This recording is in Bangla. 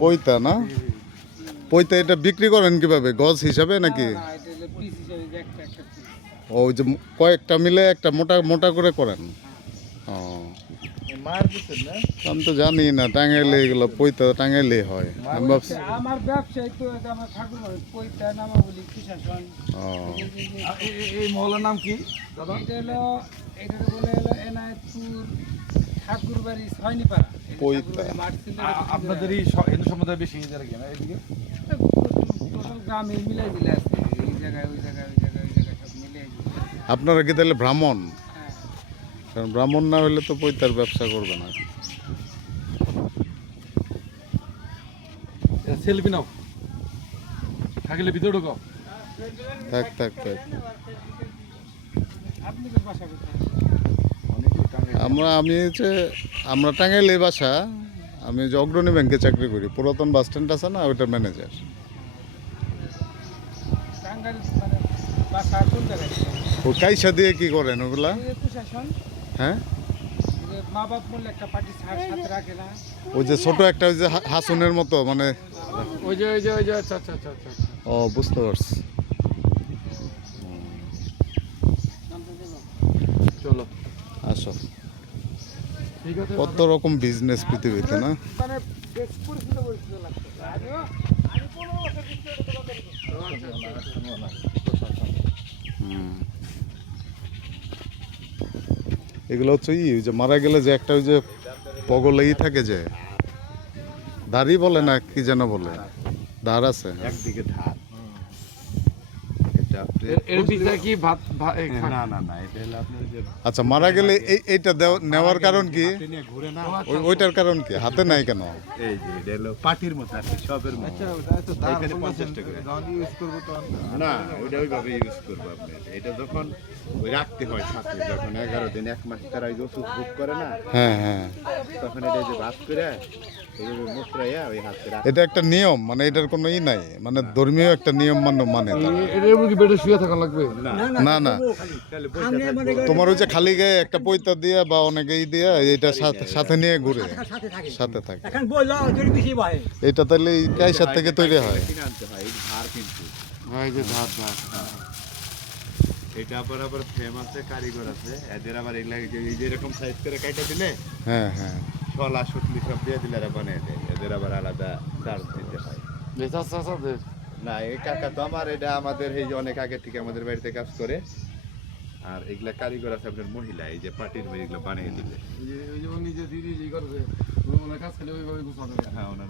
পৈতা না, পৈতা এটা বিক্রি করেন কিভাবে, গজ হিসাবে নাকি? ওই যে কয়েকটা মিলে একটা মোটা মোটা করে করেন? ও, আমি তো জানি না, টাঙ্গাইলে এগুলো পৈতা টাঙ্গাইলে হয়। আমি ভাবছি আমার ব্যবসায় তো আমার ঠাকুর পৈতা নামা বলি প্রশাসন। এই মহলার নাম কি দাদা? এটা বলে হলো এনায়তপুর ঠাকুর বাড়ি ছয়নিপাড়া। পৈতা আপনাদের এই হিন্দু সম্প্রদায় বেশি যারা কি না এদিকে টোটাল গ্রামে মিলাই মিলে আছে, এই জায়গায় ওই জায়গায় ওই জায়গায় ওই জায়গায় সব মিলে। আপনারা কি তাহলে ব্রাহ্মণ? হ্যাঁ, কারণ ব্রাহ্মণ না হলে তো পৈতার ব্যবসা করবে না। সেলফি নাও, থাকলে ভিতরে ঢোকাও। থাক থাক থাক। আপনাদের বাসা কোথায়? আমি হচ্ছে আমরা টাঙ্গাইলে বাসা। আমি যে অগ্রণী ব্যাংকে চাকরি করি, পুরাতন বাস স্ট্যান্ড আছে না, ওইটার ম্যানেজার। টাঙ্গাইল মানে বাসা কোন জায়গায়? ও কাইসা দিয়ে কি করেন ওগুলা? ওই যে প্রশাসন, হ্যাঁ, যে মা বাপ বললে একটা পার্টি সাথে রাখে না? ওই যে ছোট একটা ওই যে হাসুনের মতো মানে। ওই যে আচ্ছা আচ্ছা আচ্ছা আচ্ছা। ও বুঝতে পারছি। চলো আসো, ঠিক আছে। কত রকম বিজনেস পৃথিবীতে না। মানে বেশ পরিচিত পরিচিত লাগতো। আমিও 15 বছর হুম। এগুলো হচ্ছে ওই যে মারা গেলে যে একটা ওই যে পগলেই থাকে যে দাড়ি বলে না কি যেন বলে, দাঁড় আছে একদিকে ধার। এর ভিতরে কি ভাত না না না, এটা হলো আপনার যে আচ্ছা, মারা গেলে এইটা নেওয়ার কারণ কি? হাতে নিয়ে ঘুরে না, ওইটার কারণ কি হাতে নাই কেন? এই যে এটা হলো পাটির মতো আর কি, সবের মতো। এখানে 50 টাকা করে। না, ওইটা ওইভাবে ইউজ করবো আপনি। এটা যখন ওই রাখতে হয় সাথে, যখন 11 দিন 1 মাস তারা ওই ওষুধ বুক করে না, হ্যাঁ হ্যাঁ, তখন এটা যে ভাত করে এইভাবে মুখরাইয়া ওই হাতে রাখ। এটা একটা নিয়ম, মানে এটার কোনো নাই, মানে ধর্মীয় একটা নিয়ম মানে তারা। এর উপর কি বেডে শুয়ে থাকা লাগবে? না না, তাহলে বসে থাকবো। তোমার ওই যে খালি গায়ে একটা পৈতা দিয়া বা অনেকেই দিয়া এটা সাথে নিয়ে ঘুরে, সাথে থাকে। এটা তাহলে এই কাইসার থেকে তৈরি হয়? কিনে আনতে হয়, এই ধার কিন্তু। ভাই যে ধার ধার। এটা আবার ফ্রেম আছে, কারিগর আছে, এদের আবার এগুলা এই যে এরকম সাইজ করে কাটা দিলে হ্যাঁ হ্যাঁ, শলা সুতলি সব দিয়ে দিলে এরা বানিয়ে দেয়। এদের আবার আলাদা চার্জ দিতে হয়। না, এই কাকা তো আমার, এটা আমাদের এই যে অনেক আগে থেকে আমাদের বাড়িতে কাজ করে। আর এগুলা কারিগর আছে আপনার মহিলা, এই যে পাটির মেয়ে এগুলো বানিয়ে দিবে। নিজে দিদি যে করবে কাজ খেলে ওইভাবে গুছানো। হ্যাঁ, ওনার